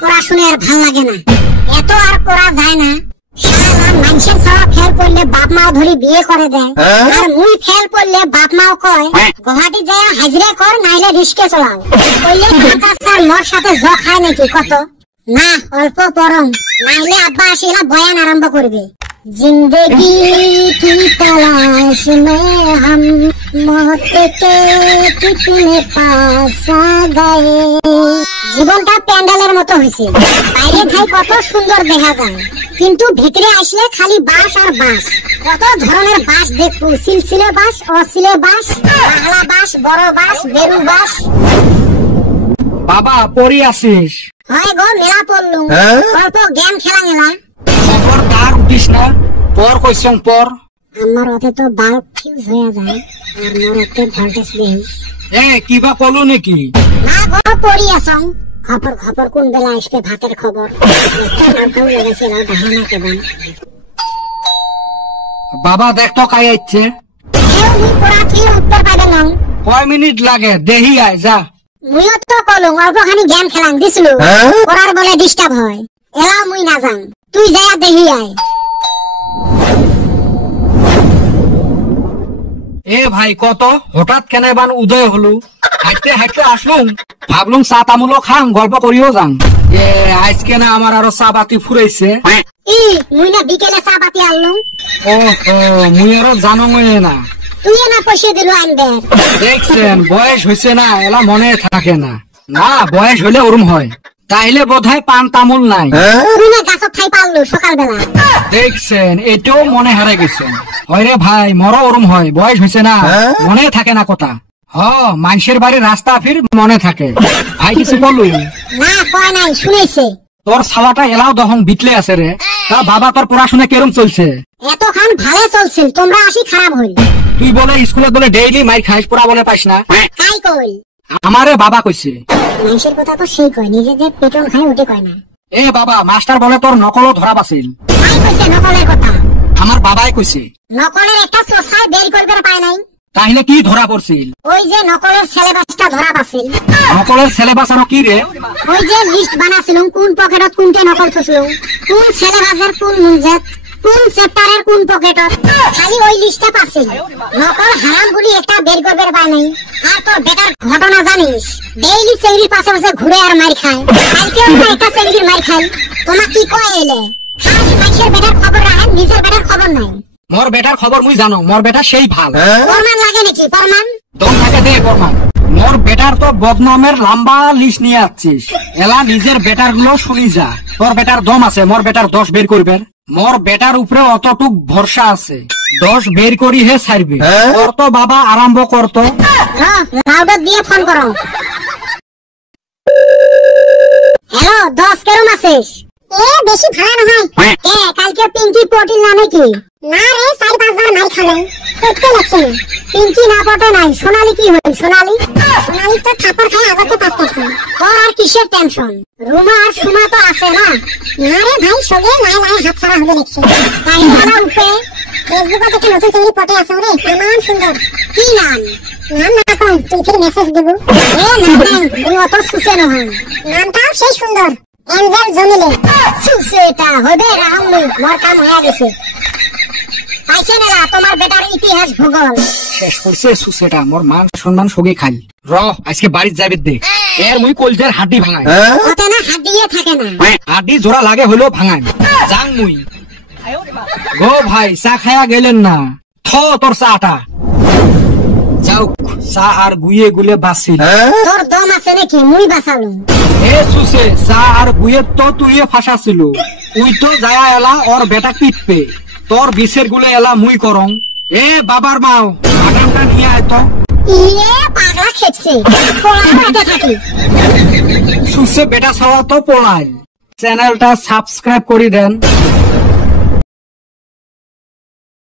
পড়াশোনা আর ভাল লাগে না, এত আর পড়া যায় না। শালা মানুষের ছাড়া ফেল করলে বাপ মাও ধরি বিয়ে করে দেয়, আর মুই ফেল করলে বাপ মাও কয় গুয়াহাটি যায় হাজিরা কর, নাইলে রিস্কে চলাও। কইলে কাকা স্যার মোর সাথে জ খায় নাকি কত? না অল্প পরম, নাইলে আব্বা আসিলা বয়ান আরম্ভ করবে। जिंदगी की तलाश में हम मौत के कितने पास आ गए। জীবনটা প্যান্ডেলের মতো হয়েছে, বাইরে থাই কত সুন্দর দেখা যায়, কিন্তু ভিতরে আসলে খালি বাঁশ আর বাঁশ। কত ধরনের বাঁশ দেখবো, সিলসিলে বাঁশ, অসিলে বাঁশ, বাংলা বাঁশ, বড় বাঁশ, বেরু বাঁশ। বাবা পড়ি আসিস? হয় গো মেলা পড়লুম, অল্প গেম খেলা মেলা। খবর তার উঠিস না, পর কইছং পর। আমার ওতে তো বাল্ব ফিউজ হয়ে যায়, আর মোর ওতে ভোল্টেজ দেই। কিবা কলু নাকি? না গো পড়ি আসং, খবর খবর কোন বেলা আসবে ভাতের খবর। বাবা দেখ তো কাই আইছে। উত্তর পাইবে না, কয় মিনিট লাগে দেহি আয় যা। মুইও তো কলুম অল্পখানি জ্ঞান খেলাম দিছিল, পড়ার বলে ডিস্টার্ব হয়। এলা মুই না যাং, তুই যায়া দেহি আয়। ভাই কত হঠাৎ কেন বান উদয় হলু? হাঁটতে হাঁটতে আসলুম, ভাবলুম চা তামুলো খাং, গল্প করিও যাং। আজকে না আমার আরো চা বাতি ফুরাইছে। মুই না বিকেলে চা বাতি আনলুম। মুই আরো জানো না, তুই না পয়সা দিল আনবে। দেখছেন বয়স হয়েছে না, এলা মনে থাকে না। না বয়স হইলে ওরম হয়, তাইলে বোধহয় পান তামুল নাই। গাছত খাই পারলো সকালবেলা। দেখছেন এটাও মনে হারে গেছেন। হয় রে ভাই, মরো ওরম হয়, বয়স হয়েছে না, মনে থাকে না কথা। মানুষের বাড়ির রাস্তা ফির মনে থাকে। ভাই কিছু বললু না? কয় নাই, শুনেছে। তোর ছাওয়াটা এলাও দহং বিটলে আছে রে। তা বাবা তোর পড়াশোনা কেরম চলছে? এতক্ষণ ভালো চলছিল, তোমরা আসি খারাপ হইল। তুই বলে স্কুলে বলে ডেইলি মাইর খাইস, পড়া বলে পাইস না। কাই কই? আমারে বাবা কইছে। মানুষের কথা তো সেই কয়, নিজে যে পেটন খায় ওটি কয় না। বাবা মাস্টার বলে তোর নকলও ধরা বাছিল। কাই কইছে নকলের কথা? আমার বাবাই কইছে। নকলের একটা চোষায় বের করতে পায় নাই। তাহলে কি ধরা পড়ছিল? ওই যে নকলের সিলেবাসটা ধরা পাছিল। নকলের সিলেবাস আর কি রে? ওই যে লিস্ট বানাছিলুম, কোন পকেটত কোনটা নকল থুছিলুম, কোন সিলেবাসের কোন মুজেত, কোন চ্যাপ্টারের কোন পকেটত, খালি ওই লিস্টটা পাছিল। নকল হারাম বলি একটা বের করতে পায় নাই। আর তোর বেটার ঘটনা জানিস? ডেইলি চেংড়ির পাশে পাশে ঘুরে আর মার খায়। কালকেও একটা চেংড়ির মার খাই। তোমার কি কয় এলে? খালি মানুষের বেটার খবর রাখেন, নিজের বেটার খবর নাই। মোর বেটার খবর মুই জানো, মোর বেটা সেই ভাল। প্রমাণ লাগে নাকি? প্রমাণ তোর থাকে দে প্রমাণ। মোর বেটার তো বদনামের লম্বা লিস্ট নিয়ে আসছিস, এলা নিজের বেটার গুলো শুনি যা। তোর বেটার দম আছে, মোর বেটার 10 বের করবে। মোর বেটার উপরে অতটুক ভরসা আছে, 10 বের করি হে ছাড়বে। তোর তো বাবা আরম্ভ করতো। লাউডার দিয়ে ফোন করো। হ্যালো 10, কেরম আছিস? বেশি ভাড়া নহয়। কালকে পিঙ্কি পটিল নামে কি? না রে, 4-5 বার মাই খালো, পেটে লাগছে না। পিঙ্কি না পটে নাই, সোনালি কি হইল? সোনালি তো থাপড় খায় আগতে পাস করছে। তোর আর কিসের টেনশন? রুমা আর সুমা তো আছে না? না রে ভাই, সবে লাই হাত ছাড়া হবে দেখছি। তাই না উপে ফেসবুকে দেখে নতুন চেংড়ি পটে আছে রে, কেমন সুন্দর। কি নাম? নাম না কই, তুই ফির মেসেজ দেব। তুই অত সুসে নহয়, নামটাও সেই সুন্দর, এঞ্জেল জমিলে। সুসেটা হবে রাহুল, মোর কাম হয়ে গেছে। পাইছে না তোমার বেটার ইতিহাস ভূগোল শেষ করছে। সুসেটা মোর মান সম্মান সগে খাই। আজকে বাড়ি যাবে দে, এর মুই কলজের হাড্ডি ভাঙাই। ওতে না হাড্ডিয়ে থাকে না, হাড্ডি জোড়া লাগে হইলো ভাঙাই। যাং মুই। গো ভাই চা খায়া গেলেন না? তোর চাটা যাও, চা আর গুয়ে গুলে বাসি। তোর দম আছে নাকি? মুই বাঁচালুম। সুসে চা আর গুয়ে তো তুই ফাঁসাছিল, তুই তো যায়া এলা ওর বেটা পিটপে। তোর বিশের গুলে এলা মুই করং। বাবার মাও বাদামটা নিয়ে আয় তো। পাগলা খেপছে, থাকি। সুসে বেটা সওয়া তো পড়াই। চ্যানেলটা সাবস্ক্রাইব করে দেন।